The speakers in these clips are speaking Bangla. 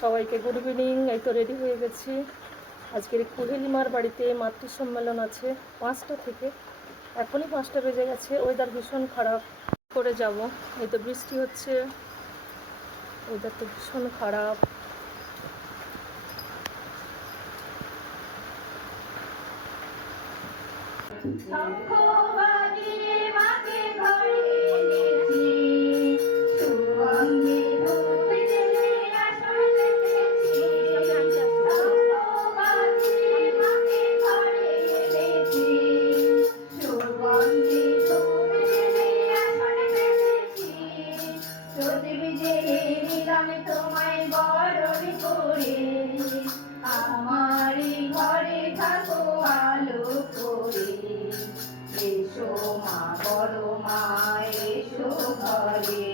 সবাইকে গুড ইভিনিং। এই তো রেডি হয়ে গেছি। আজকের কুহেলিমার বাড়িতে মাতৃ সম্মেলন আছে 5টা থেকে। এখনই 5টা বেজে গেছে। ওয়েদার ভীষণ খারাপ করে যাব। এই তো বৃষ্টি হচ্ছে, ওয়েদার তো ভীষণ খারাপ। তোমায় বরণ করে আমারই ঘরে থাকো আলো করে। এসো মা বড় মা এসো ঘরে,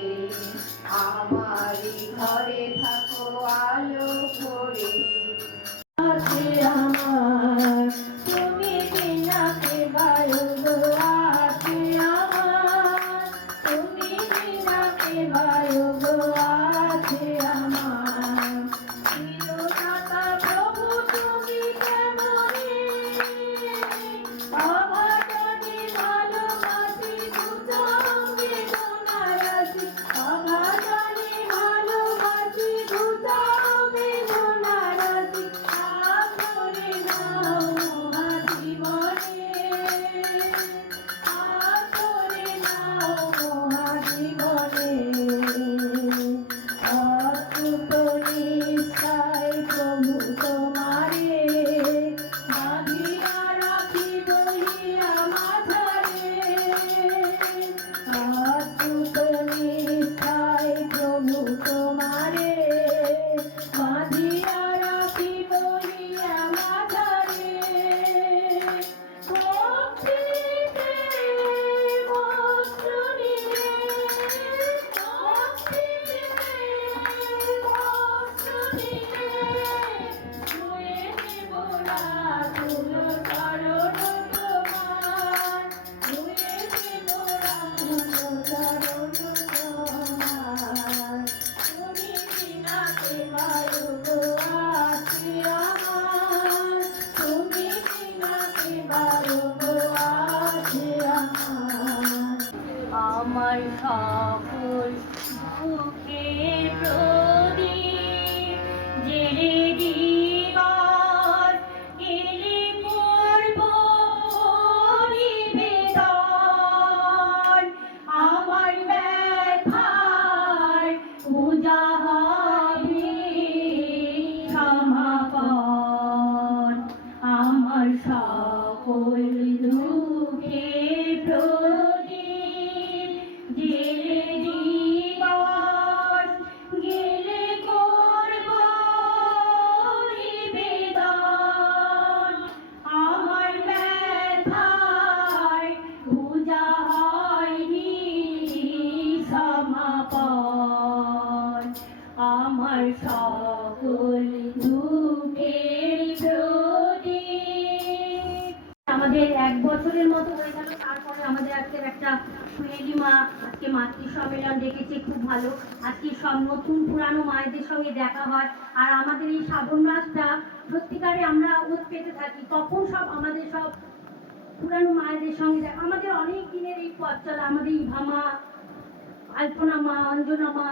আমারই ঘরে থাকো আলো করে। আছে আমার তুমি বিনা কে গায়ো গো, আছে আমার তুমি বিনা কে গায়ো গো, আছে আমার চিরদাতা প্রভু তুমি কেমনে অভাগনে ভালোবাসি দুজনে দোনারাসি, অভাগনে ভালোবাসি দুজনে দোনারাসি। করে নাও মহাজীবনে, করে নাও মহাজীবনে। অচ্যুত নিষ্ঠায় প্রভু তোমারে বাঁধিয়া রাখি বলিয়া মাঝারে। অচ্যুত নিষ্ঠায় প্রভু তোমারে বাঁধিয়া রাখি বলিয়া মাঝারে। ভক্তিতে বস্ত্র নিয়ে, ভক্তিতে বস্ত্র নিয়ে ধুয়ে দেব রাতুল চরণ তোমার, ধুয়ে দেব রাতুল চরণ তোমার। তুমি বিনা কে গায়ো গো, আছে আমার তুমি বিনা কে গায়ো গো, আছে আমার। আমার সকল সুখের প্রদীপ জেলে দিবার গেলে করব নিবেদন। আমার ব্যথার পূজা হবে সমাপন, আমার সকল দুঃখের প্রদীপ জেলে দিবার গেলে করব নিবেদন। আমার ব্যথার পূজা হয়নি সমাপন, আমার সকল দুঃখের প্রদীপ। আমাদের 1 বছরের মতো হয়ে গেল, তারপরে আমাদের আজকের একটা কুহেলিমা আজকে মাতৃ সম্মেলন ডেকেছে, খুব ভালো। আজকে সব নতুন পুরানো মায়েদের সঙ্গে দেখা হয়। আর আমাদের এই শ্রাবণ মাসটা সত্যিকারে আমরা ওত পেতে থাকি, তখন সব আমাদের সব পুরানো মায়েদের সঙ্গে আমাদের অনেক দিনের এই পথ চলা, আমাদের ইভামা, আলপনা মা, অঞ্জনা মা,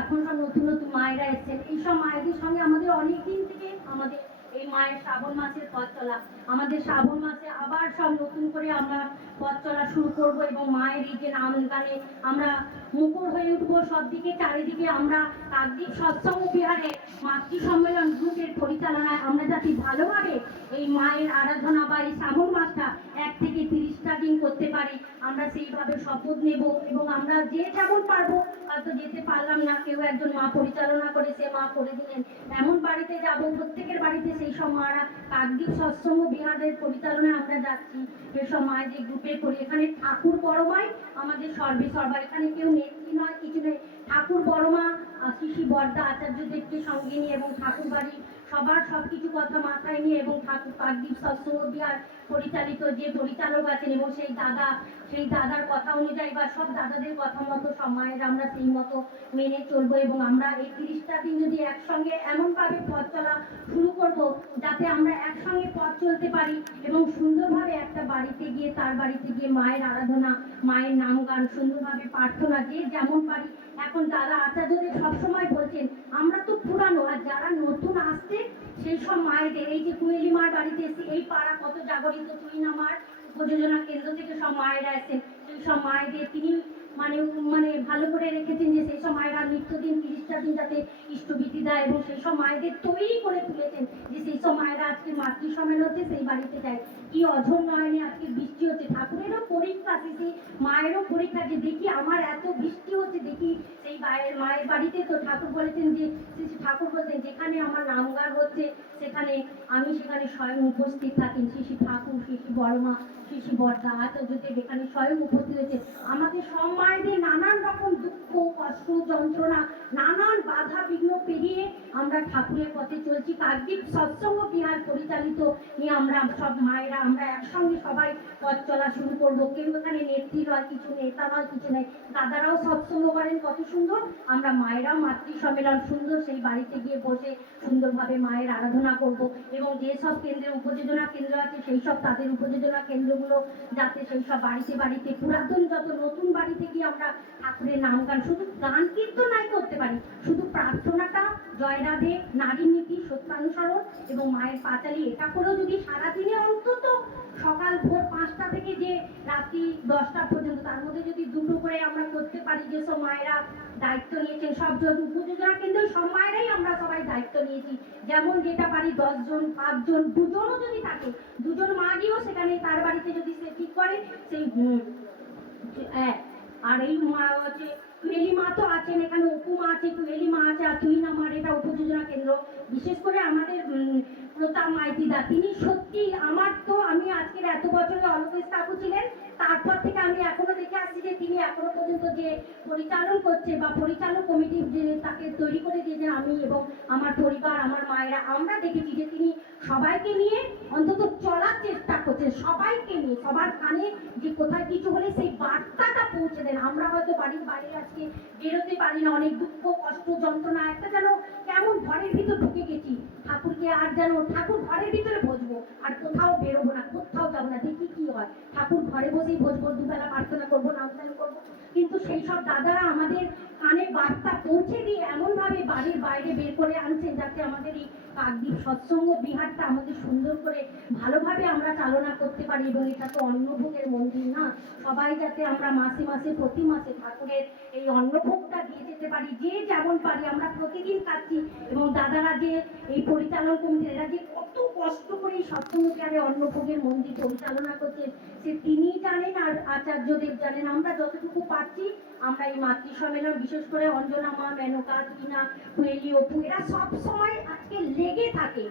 এখন সব নতুন নতুন মায়েরা এসেছেন। এইসব মায়েদের সঙ্গে আমাদের অনেক দিন থেকে আমাদের এই মায়ের শ্রাবণ মাসের পথ চলা। আমাদের শ্রাবণ মাসে আবার সব নতুন করে আমরা পথ চলা শুরু করব এবং মায়ের এই যে নাম গানে আমরা মুখর হয়ে উঠবো। সব দিকে চারিদিকে আমরা কাকদ্বীপ সৎসঙ্গ বিহারে মাতৃ সম্মেলন গ্রুপের পরিচালনায় আমরা যাতে ভালোভাবে এই মায়ের আরাধনা বা এই শ্রাবণ মাসটা 1 থেকে 30টা দিন করতে পারি, আমরা সেইভাবে শপথ নেব। এবং আমরা যে যেমন পারবো, হয়তো যেতে পারলাম না, কেউ একজন মা পরিচালনা করে সে মা করে দিলেন, এমন বাড়িতে যাব, প্রত্যেকের বাড়িতে সেই সব মারা কাকদ্বীপ সৎসঙ্গ বিহারের পরিচালনায় আমরা যাচ্ছি। সেসব মায়েদের গ্রুপে করি। এখানে ঠাকুর বড়মাই আমাদের সর্বে সর্বা, এখানে কেউ নেত্রী নয়, কিছু নেই। ঠাকুর বড়মা শ্রী শ্রী বরদা আচার্যদেবকে সঙ্গে নিয়ে এবং ঠাকুর বাড়ির সবার সবকিছু কথা মাথায় নিয়ে এবং ঠাকুর কাকদ্বীপ সৎসঙ্গ বিহার পরিচালিত যে পরিচালক আছেন এবং সেই দাদার কথা অনুযায়ী বা সব দাদাদের কথা মতো সব মায়েরা আমরা সেই মতো মেনে চলবো এবং আমরা এই 30টা দিন যদি একসঙ্গে এমনভাবে পথ চলা শুরু করব যাতে আমরা একসঙ্গে পথ চলতে পারি এবং সুন্দরভাবে একটা বাড়িতে গিয়ে তার বাড়িতে গিয়ে মায়ের আরাধনা, মায়ের নাম গান, সুন্দরভাবে প্রার্থনা যে যেমন পারি। এখন দাদা আচার্যদের সবসময় বলছেন আমরা তো পুরানো, আর যারা নতুন আসছে সেই সব মায়েদের এই যে কুয়েলি মার বাড়িতে এসে এই পাড়া কত জাগরিত তুই না মার উপযোজনা কেন্দ্র থেকে সব মায়েরা এসেছেন, সেই সব মায়েদের তিনি মানে মানে ভালো করে রেখেছেন যে সেই সব মায়েরা নিত্যদিন 30টা দিন যাতে ইষ্টবিধি দেয় এবং সেই সব মায়েদের তৈরি করে তুলেছেন যে সেই সব মায়েরা আজকে মাতৃ সম্মেলন হচ্ছে সেই বাড়িতে যায়। কি অঝোর নয়নে আজকে বৃষ্টি হচ্ছে, ঠাকুরেরও পরীক্ষা, সেই মায়েরও পরীক্ষা যে দেখি আমার এত বৃষ্টি হচ্ছে দেখি সেই মায়ের বাড়িতে। তো ঠাকুর বলেছেন যে ঠাকুর বলতেন যেখানে আমার নাম গান হচ্ছে সেখানে আমি সেখানে স্বয়ং উপস্থিত থাকেন। শ্রী ঠাকুর, শ্রী বড়মা, শ্রী বর্দা আচার্যদেব এখানে স্বয়ং উপস্থিত হয়েছে। আমাদের সব মায়েদের নানান রকম দুঃখ কষ্ট যন্ত্রণা নানান বাধা বিঘ্ন পেরিয়ে আমরা ঠাকুরের পথে চলছি। কাকদ্বীপ সৎসঙ্গ বিহার পরিচালিত নিয়ে আমরা সব মায়েরা আমরা একসঙ্গে সবাই পথ চলা শুরু করবো। কেউ এখানে নেত্রী নয়, কিছু নেতা নয়, কিছু নেই, দাদারাও সৎসঙ্গ করেন কত সুন্দর। আমরা মায়েরাও মাতৃ সম্মেলন সুন্দর সেই বাড়িতে গিয়ে বসে সুন্দরভাবে মায়ের আরাধনা করব এবং যেসব কেন্দ্রে উপযোজনা কেন্দ্র আছে সেই সব তাদের উপযোজনা কেন্দ্রগুলো যাতে সেই সব বাড়িতে বাড়িতে পুরাতন যত নতুন বাড়িতে গিয়ে আমরা ঠাকুরের নাম গান, শুধু গান কীর্তন নাই করতে পারি, শুধু প্রার্থনাটা জয় রাধে, নারী নীতি, সত্যানুসরণ এবং মায়ের পাঁচালী এটা করেও যদি সারাদিনে অন্তত সকাল ভোর 5টা থেকে যে রাত্রি 10টা পর্যন্ত তার মধ্যে যদি দুটো করে আমরা করতে পারি, যেসব মায়েরা দায়িত্ব নিয়েছেন সব উপযোজনা কেন্দ্রে সব মায়েরাই আমরা সবাই দায়িত্ব নিয়েছি, যেমন যেটা পারি 10 জন 5 জন 2 জনও যদি থাকে 2 জন মা গিয়েও সেখানে তার বাড়িতে যদি সে ঠিক করে সেই আর এই মা হচ্ছে কুয়েলি মা তো আছেন, এখানে অপু মা আছে, কুয়েলি মা আছে, আর তুই না মার এটা উপযোজনা কেন্দ্র। বিশেষ করে আমাদের প্রতাপ মাইতিদা তিনি সত্যি আমার তো আমি আজকের এত বছরে অলকেশ কাকু ছিলেন তারপর থেকে আমি এখনো দেখে আসছি যে তিনি এখনো পর্যন্ত যে পরিচালন করছে বা পরিচালক কমিটি যে তাকে তৈরি করে দিয়েছেন আমি এবং আমার পরিবার আমার মায়েরা আমরা দেখেছি যে তিনি সবাইকে নিয়ে অন্তত চলার চেষ্টা করছেন, সবাইকে নিয়ে সবার কানে যে কোথায় কিছু হলে সেই বার্তাটা পৌঁছে দেন। আমরা হয়তো বাড়ির বাইরে আজকে বেরোতে পারি না, অনেক দুঃখ কষ্ট যন্ত্রণা একটা যেন কেমন ঘরের ভিতর ঢুকে গেছি, ঠাকুরকে আর যেন ঠাকুর ঘরের ভিতরে বসবো আর কোথাও বেরোবো না, কোথাও যাবো না, দেখি কি হয়, ঠাকুর ঘরে বসেই বসবো, দুবেলা প্রার্থনা করবো, নাম গান করবো। কিন্তু সেই সব দাদারা আমাদের কানে বার্তা পৌঁছে দিয়ে এমনভাবে বাড়ির বাইরে বের করে আনছেন যাতে আমাদের এই কাকদ্বীপ সৎসঙ্গ বিহারটা আমাদের সুন্দর করে ভালোভাবে আমরা চালনা করতে পারি। এবং এটা তো অন্নভোগের মন্দির না, সবাই যাতে আমরা মাসে মাসে প্রতি মাসে ঠাকুরের এই অন্নভোগটা দিয়ে যেতে পারি, যে যেমন পারি আমরা প্রতিদিন খাচ্ছি। এবং দাদারা যে এই পরিচালন কমিটি এরা যে কত কষ্ট করে এই সৎসঙ্গ বিহারে অন্নভোগের মন্দির পরিচালনা করছেন সে তিনিই জানেন আর আচার্যদেব জানেন। আমরা যতটুকু পাচ্ছি আমরা এই মাতৃ সম্মেলন বিশেষ করে অঞ্জনা মা, মেনকা, টিনা, কুয়েলি, অপু এরা সব সময় আজকে লেগে থাকে,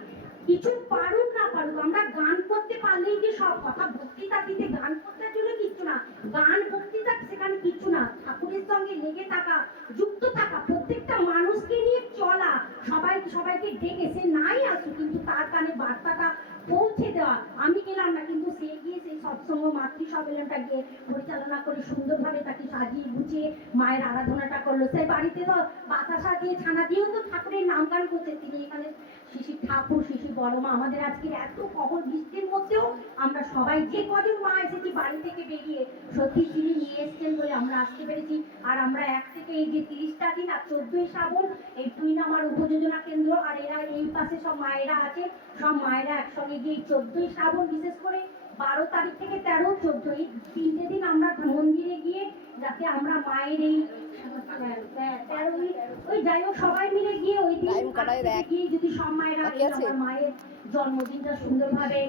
কিছু পারুক না পারুক আমরা গান করতে পারলেই যে সব কথা। বক্তৃতা দিতে গান করতে জন্য কিচ্ছু না, গান বক্তৃতা সেখানে কিচ্ছু না, ঠাকুরের সঙ্গে লেগে থাকা, যুক্ত থাকা, প্রত্যেকটা মানুষকে নিয়ে চলা, সবাইকে ডেকে সে নাই আসুক কিন্তু তার কানে বার্তাটা পৌঁছে দেওয়া। আমি গেলাম না কিন্তু সে গিয়ে সেই সৎসঙ্গ মাতৃ সম্মেলনটা গিয়ে পরিচালনা করে সুন্দরভাবে তাকে সাজিয়ে গুছিয়ে মায়ের আরাধনাটা করলো। সেই বাড়িতে তো বাতাসা দিয়ে ছানা দিয়েও তো ঠাকুরের নাম গান করছে তিনি। এখানে শিশি ঠাকুর, শিশি বড়মা আমাদের আজকে এত কখন বৃষ্টির মধ্যেও আমরা সবাই যে কজন মা এসেছি বাড়ি থেকে বেরিয়ে সত্যি তিনি নিয়ে এসছেন বলে আমরা আসতে পেরেছি। আর আমরা 1 থেকে এই যে 30টা দিন আর 14ই শ্রাবণ এই তুই না আমার উপযোজনা কেন্দ্র আর এরা এই পাশে সব মায়েরা আছে, সব মায়েরা একসঙ্গে গিয়ে 14ই শ্রাবণ বিশেষ করে 12 তারিখ থেকে 13, 14 এই 3টে দিন আমরা মন্দিরে গিয়ে যাতে আমরা মায়ের এই 13 ওই যাই হোক সবাই মিলে গিয়ে ওই দিন গিয়ে যদি সব মায়েরা আমার মায়ের জন্মদিনটা সুন্দরভাবে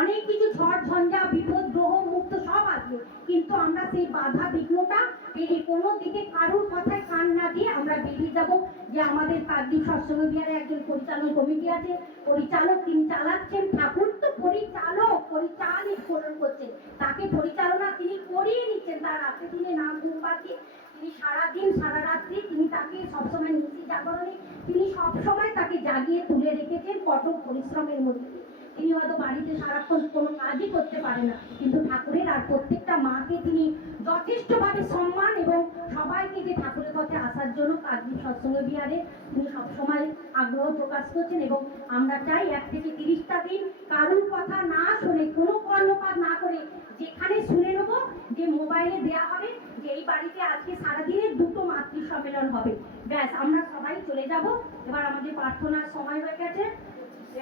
অনেক কিছু ঝড় ঝঞ্ঝা বিপদ গ্রহ মুক্ত সব আসবে কিন্তু আমরা সেই বাধা বিঘ্নটা পেরিয়ে কোনো দিকে কারুর কথায় কান না দিয়ে আমরা বেরিয়ে যাব। যে আমাদের কাকদ্বীপ সৎসঙ্গ বিহারে একজন পরিচালন কমিটি আছে, পরিচালক তিনি চালাচ্ছেন, ঠাকুর তো পরিচালক পরিচালিত করছেন, তাকে পরিচালনা তিনি করিয়ে নিচ্ছেন, তার রাতে দিনে নাম গুণবাকি তিনি সারাদিন সারা রাত্রি তিনি তাকে সবসময় নিশি জাগরণে তিনি সবসময় তাকে জাগিয়ে তুলে রেখেছেন কঠোর পরিশ্রমের মধ্যে। তিনি হয়তো বাড়িতে সারাক্ষণ কোনো কাজই করতে পারে না, কিন্তু ঠাকুরের আর প্রত্যেকটা মাকে তিনি যথেষ্টভাবে সম্মান এবং সবাইকে যে ঠাকুরের পথে আসার জন্য কাকদ্বীপ সৎসঙ্গ বিহারে তিনি সবসময় আগ্রহ প্রকাশ করছেন। এবং আমরা চাই 1 থেকে 30টা দিন কারুর কথা না শুনে, কোনো কর্ণপাত না করে, যেখানে শুনে নেবো যে মোবাইলে দেয়া হবে যে এই বাড়িতে আজকে সারাদিনের 2টো মাতৃ সম্মেলন হবে, ব্যাস আমরা সবাই চলে যাব। এবার আমাদের প্রার্থনার সময় হয়ে গেছে।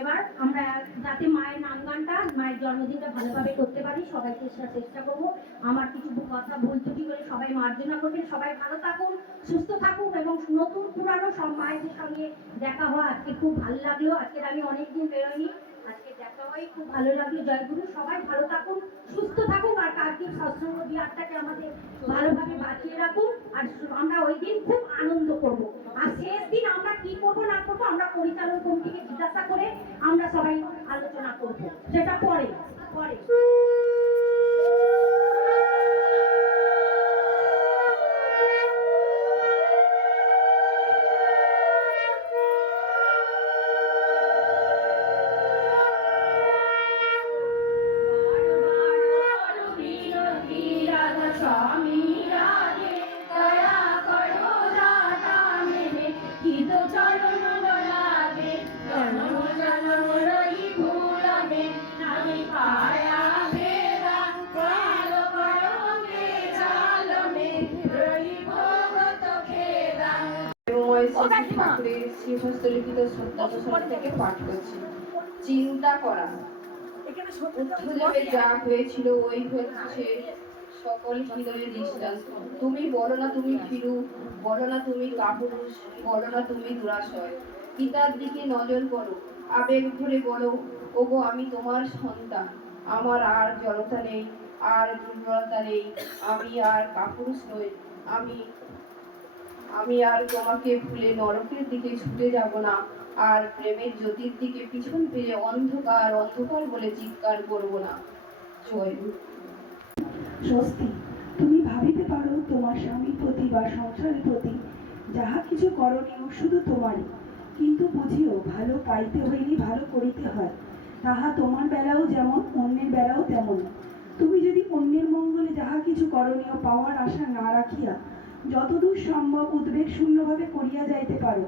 এবার আমরা যাতে মায়ের নামগানটা, মায়ের জন্মদিনটা ভালোভাবে করতে পারি, সবাইকে চেষ্টা করবো। আমার কিছু কথা ভুল ত্রুটি করে সবাই মার্জনা করবেন। সবাই ভালো থাকুন, সুস্থ থাকুন এবং নতুন পুরানো সব মায়েদের সঙ্গে দেখা হওয়া আজকে খুব ভালো লাগলো। আজকে আমি অনেকদিন বেরোয়নি, আজকে দেখা হয়ে খুব ভালো লাগলো। জয়গুরু, সবাই ভালো থাকুন, সুস্থ থাকুন আর কাকদ্বীপ সৎসঙ্গ বিহারটাকে আমাদের ভালোভাবে বাঁচিয়ে রাখুন। আর আমরা ওই দিন খুব আনন্দ করব। আর শেষ দিন আমরা কি করবো না করবো আমরা পরিচালন কমিটিকে জিজ্ঞাসা করে আমরা সবাই আলোচনা করব, সেটা পরে পরে। ঠাকুরের শ্রীহস্তলিখিত শ্রদ্ধাশাসন থেকে পাঠ করছি। চিন্তা করা, উদ্ধদেবের যা হয়েছিল ওই হচ্ছে সকল হৃদয়ের দৃষ্টান্ত। তুমি বলো না তুমি ভীরু, বলো না তুমি কাপুরুষ, বলো না তুমি দুরাশয়। পিতার দিকে নজর করো, আবেগ ভরে বলো, ওগো আমি তোমার সন্তান, আমার আর জড়তা নেই, আর দুর্বলতা নেই, আমি আর কাপুরুষ নই, আমি আর তোমাকে ভুলে নরকের দিকে ছুটে যাব না, আর প্রেমের জ্যোতির দিকে পিছন ফিরে অন্ধকার অন্ধকার বলে চিৎকার করব না। জয় গুরু। স্বস্তি, তুমি ভাবিতে পারো তোমার স্বামীর প্রতি বা সংসারের প্রতি যাহা কিছু করণীয় শুধু তোমারই, কিন্তু বুঝিও ভালো পাইতে হইলে ভালো করিতে হয়। তাহা তোমার বেলাও যেমন অন্যের বেলাও তেমন। তুমি যদি অন্যের মঙ্গলে যাহা কিছু করণীয় পাওয়ার আশা না রাখিয়া যতদূর সম্ভব উদ্বেগ শূন্যভাবে করিয়া যাইতে পারো,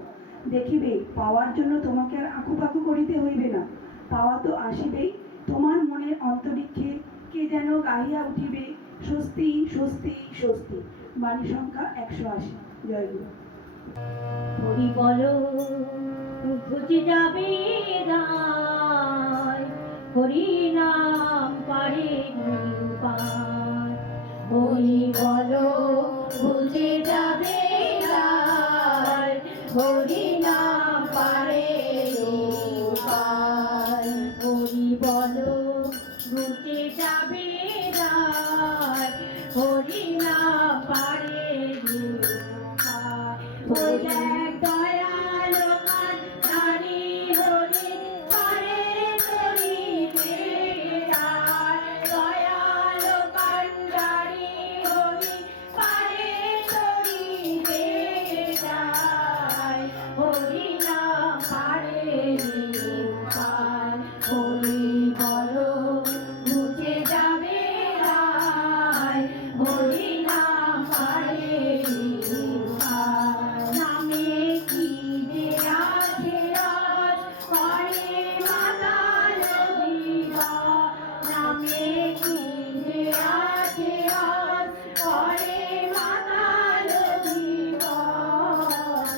দেখিবে পাওয়ার জন্য তোমাকে আর আঁকুপাকু করিতে হইবে না। পাওয়া তো আসিবেই, তোমার মনের অন্তরিক্ষে কে যেন গাহিয়া উঠিবে, স্বস্তি স্বস্তি স্বস্তি। বাণী সংখ্যা 180। জয় গুরু। হরি বলো ঘুচে যাবে দায়, হরি নাম পারে পার। হরি বলো ঘুচে যাবে দায়, হরি নাম পারে পার। হরি বলো ঘুচে যাবে দায়, হরি নাম পারে পার। ওই এক দয়ালো কান্ডারি হরি পারে করিতে দায়, দয়ালো কান্ডারি হরি পারে করিতে দায়, হরি নাম পারে পার। হরি বলো ঘুচে যাবে দায়, হরি নাম পারে পার। নামে কি যে আছে রস, করে মাতাল বিবাদ। নামে কি যে আছে রস, করে মাতাল বিবাদ।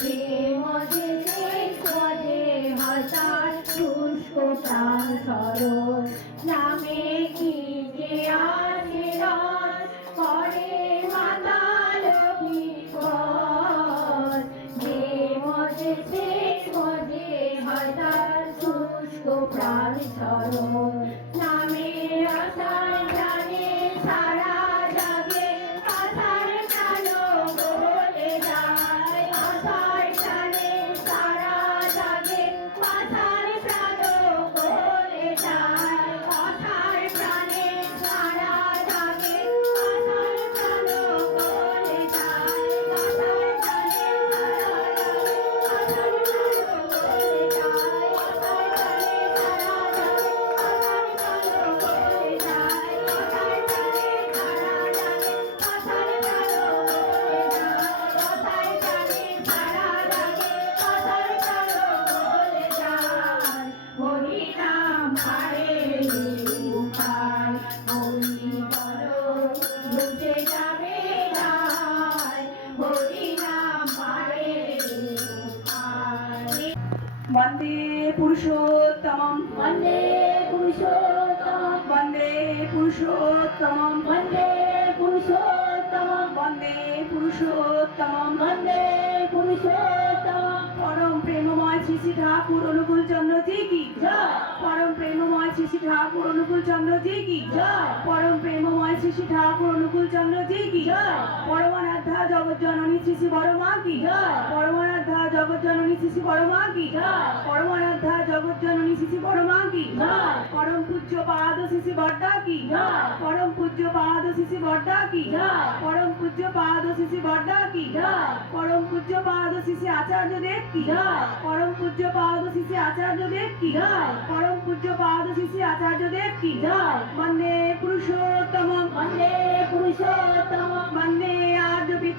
যে মজে শেষ মজে হতাশ শুষ্ক প্রাণ সরল। নামে কি যে আছে রস, করে মাতাল বিপদ। যে মজে শেষ মজে হতাশ শুষ্ক প্রাণ সরল। নামে আশায় জানে সারা জাগে, আশার প্রাণও বলে যায়। আশায় জানে সারা জাগে, আশার প্রাণও বলে যায়। আশার প্রাণে সারা জাগে, আশার প্রাণও বলে যায়। আশার প্রাণে সারা জাগে, আশার প্রাণও বলে যায়। আশার वन्दे पुरुषोत्तमं वन्दे पुरुषोत्तमं वन्दे पुरुषोत्तमं वन्दे पुरुषोत्तमं वन्दे पुरुषोत्तमं वन्दे पुरुषोत्तमं परम प्रेममय श्री श्री ठाकुर अनुकूल चंद्र जी की जय परम प्रेममय श्री श्री ठाकुर अनुकूल चंद्र जी की जय परम प्रेममय श्री श्री ठाकुर अनुकूल चंद्र जी की जय परमाराध्या जगत जननी श्री श्री बड़ माँ की जय परमाराध्या जगत जननी श्री श्री बड़ माँ की जय परमाराध्या जगत जननी श्री श्री बड़ माँ की जय परम पूज्य पाद श्री श्री बड्डा की जय परम पूज्य पाद श्री श्री बड्डा की जय परम पूज्य पाद श्री श्री बड्डा की जय परम पूज्य पाद श्री श्री आचार्य देव की जय परम पूज्य पाद श्री श्री आचार्य देव की जय परम पूज्य पाद श्री श्री आचार्य देव की जय वंदे पुरुषोत्तमं वन्दे पुरुषोत्तमं वंदे आद्य पिता